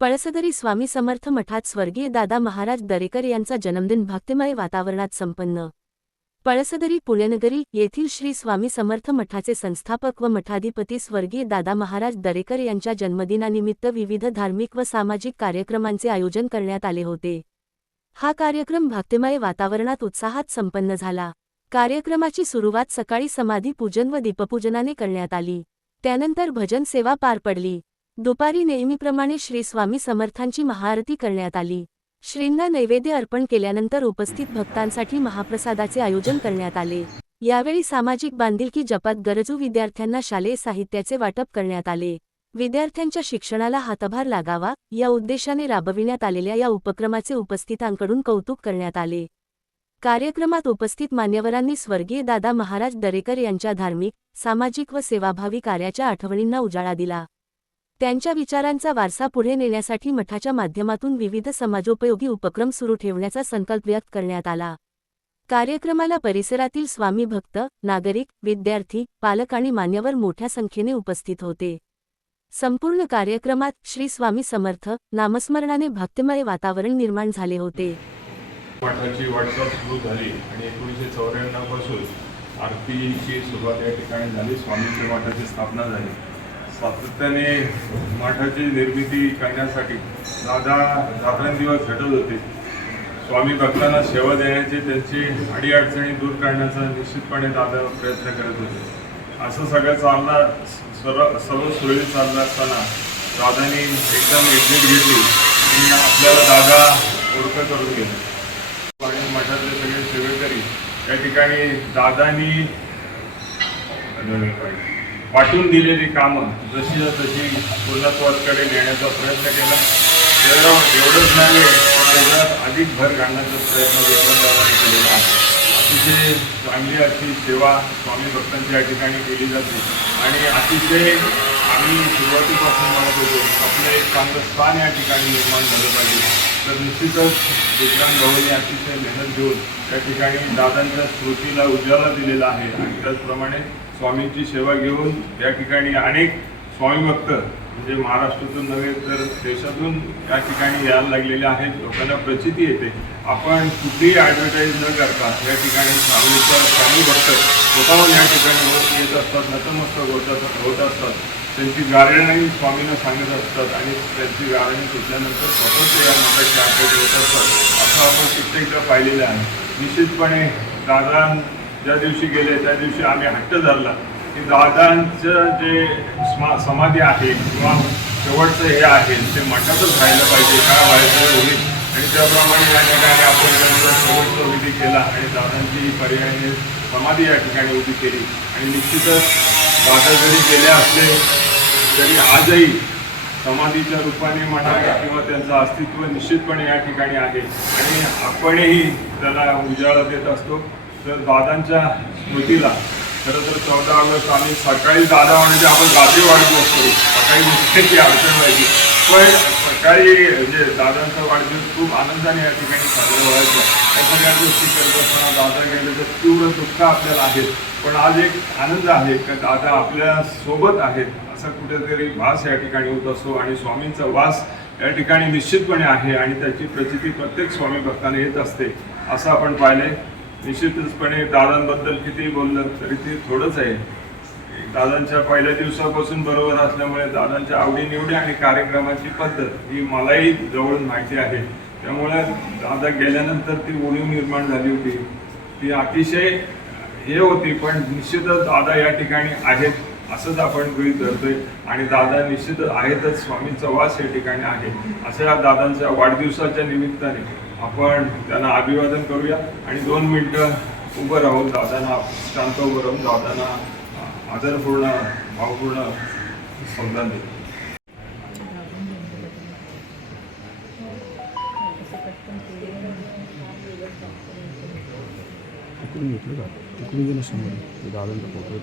पळसदरी स्वामी समर्थ मठात स्वर्गीय दादा महाराज दरेकर यांचा जन्मदिन भक्तिमय वातावरणात संपन्न। पळसदरी पुण्यनगरी येथील श्री स्वामी समर्थ मठाचे संस्थापक व मठाधिपती स्वर्गीय दादा महाराज दरेकर यांच्या जन्मदिनानिमित्त विविध धार्मिक व सामाजिक कार्यक्रमांचे आयोजन करण्यात आले होते। हा कार्यक्रम भक्तिमय वातावरणात उत्साहात संपन्न झाला। कार्यक्रमाची सुरुवात सकाळी समाधी पूजन व दीपपूजनाने करण्यात आली। त्यानंतर भजन सेवा पार पडली। दुपारी नेहमीप्रमाणे श्री स्वामी समर्थांची महाआरती करण्यात आली। श्रींना नैवेद्य अर्पण केल्यानंतर उपस्थित भक्तांसाठी महाप्रसादाचे आयोजन करण्यात आले। यावेळी सामाजिक बांधिलकी जपत गरजू विद्यार्थ्यांना शालेय साहित्याचे वाटप करण्यात आले। विद्यार्थ्यांच्या शिक्षणाला हातभार लागावा या उद्देशाने राबविण्यात आलेल्या या उपक्रमाचे उपस्थितांकडून कौतुक करण्यात आले। कार्यक्रमात उपस्थित मान्यवरांनी स्वर्गीय दादा महाराज दरेकर यांच्या धार्मिक, सामाजिक व सेवाभावी कार्याच्या आठवणींना उजाळा दिला। त्यांच्या विचारांचा वारसा पुढे नेण्यासाठी मठाच्या माध्यमातून विविध समाजोपयोगी उपक्रम सुरू ठेवण्याचा संकल्प व्यक्त करण्यात आला। कार्यक्रमाला परिसरातील स्वामी भक्त, नागरिक, विद्यार्थी, पालक आणि मान्यवर मोठ्या संख्येने उपस्थित होते। संपूर्ण कार्यक्रमात श्री स्वामी समर्थ नामस्मरणाने भक्तिमय वातावरण निर्माण झाले होते। मठाची वाटचाल सुरू झाली आणि 1994 पासून आरतीची सुरुवात या ठिकाणी झाली। स्वामींच्या मठाची स्थापना झाली। सातत्याने मठाची निर्मिती करण्यासाठी दादा रात्रंदिवस झटत होते। स्वामी भक्तांना सेवा देण्याचे, त्यांची अडीअडचणी दूर करण्याचा निश्चितपणे दादा प्रयत्न करत होते। असं सगळं सर्व सुरळीत चाललं असताना दादांनी एकदम एक्झिट घेतली आणि आपल्याला दादा ओळख करून गेले आणि मठातले सगळे सेवेकरी या ठिकाणी दादांनी वाटून दिलेली कामं जशी तशी पूर्णत्वाकडे नेण्याचा प्रयत्न केला। एवढंच नाही तर त्याच्यात अधिक भर घालण्याचा प्रयत्न विश्वासदारांनी केलेला आहे। अतिशय चांगली अशी सेवा स्वामी भक्तांची या ठिकाणी केली जाते आणि अतिशय आम्ही सुरुवातीपासून म्हणत होतो आपलं एक चांगलं स्थान या ठिकाणी निर्माण झालं पाहिजे। तर निश्चितच विक्रांत भाऊंनी अतिशय मेहनत घेऊन या ठिकाणी दादांच्या स्मृतीला उजाळा दिलेला आहे आणि त्याचप्रमाणे स्वामींची सेवा घेऊन या ठिकाणी अनेक स्वामी भक्त म्हणजे महाराष्ट्रातून नव्हे तर देशातून या ठिकाणी यायला लागलेले आहेत। लोकांना प्रचिती येते। आपण कुठलीही ॲडव्हर्टाईज न करता या ठिकाणी स्वामी भक्त स्वतःहून या ठिकाणी येत असतात, नतमस्तक होत असतात। त्यांची गाऱ्हाणी स्वामींना सांगत असतात आणि त्यांची गाऱ्हाणी सुटल्यानंतर स्वतःच या मठाची आठवण होत असतात। असं आपण कित्येकदा पाहिलेलं आहे। निश्चितपणे दादा ज्या दिवशी गेले त्या दिवशी आम्ही हट्ट धरला की दादांचं जे समाधी आहे किंवा शेवटचं हे आहे ते मठातच राहिलं पाहिजे, काय व्हायचं होईल। आणि त्याप्रमाणे या ठिकाणी आपण त्यांचा शेवटचा विधी केला आणि दादांची पर्यायाने समाधी या ठिकाणी उभी केली। आणि निश्चितच दादा जरी गेले असले तरी आजही समाधीच्या रूपाने म्हणा किंवा त्यांचं अस्तित्व निश्चितपणे या ठिकाणी आहे आणि आपणही त्याला उजाळा देत असतो। तर दादांच्या स्मृतीला खरं तर 14 ऑगस्ट आम्ही सकाळी दादा म्हणजे आपण रात्री वाढदिवस करू, सकाळी निश्चितची अडचण व्हायची, पण सकाळी म्हणजे दादांचा वाढदिवस खूप आनंदाने या ठिकाणी साजरा व्हायचा। या सगळ्या गोष्टी करत असताना दादा गेले तर तीव्र दुःख आपल्याला आहे, पण आज एक आनंद आहे की दादा आपल्या सोबत आहेत असा कुठेतरी भास या ठिकाणी होत असतो आणि स्वामींचा वास या ठिकाणी निश्चितपणे आहे आणि त्याची प्रचिती प्रत्येक स्वामी भक्ताने येत असते असं आपण पाहिले। निश्चितचपणे दादांबद्दल किती बोललं तरी ते थोडंच आहे। दादांच्या पहिल्या दिवसापासून बरोबर असल्यामुळे दादांच्या आवडीनिवडी आणि कार्यक्रमाची पद्धत ही मलाही जवळून माहिती आहे। त्यामुळे दादा गेल्यानंतर ती उणीव निर्माण झाली होती, ती अतिशय हे होती, पण निश्चितच दादा या ठिकाणी आहेत असंच आपण गृहीत धरतोय आणि दादा निश्चितच आहेतच। स्वामींचा वास या ठिकाणी आहे। अशा दादांच्या वाढदिवसाच्या निमित्ताने आपण त्यांना अभिवादन करूया आणि 2 मिनिटं उभं राहून दादांना शांत उभं राहून दादांना आदरपूर्ण भावपूर्ण सम्मान देऊ। तिकडून घेतलं का? तिकडून गेलं समोर दादांचा फोटो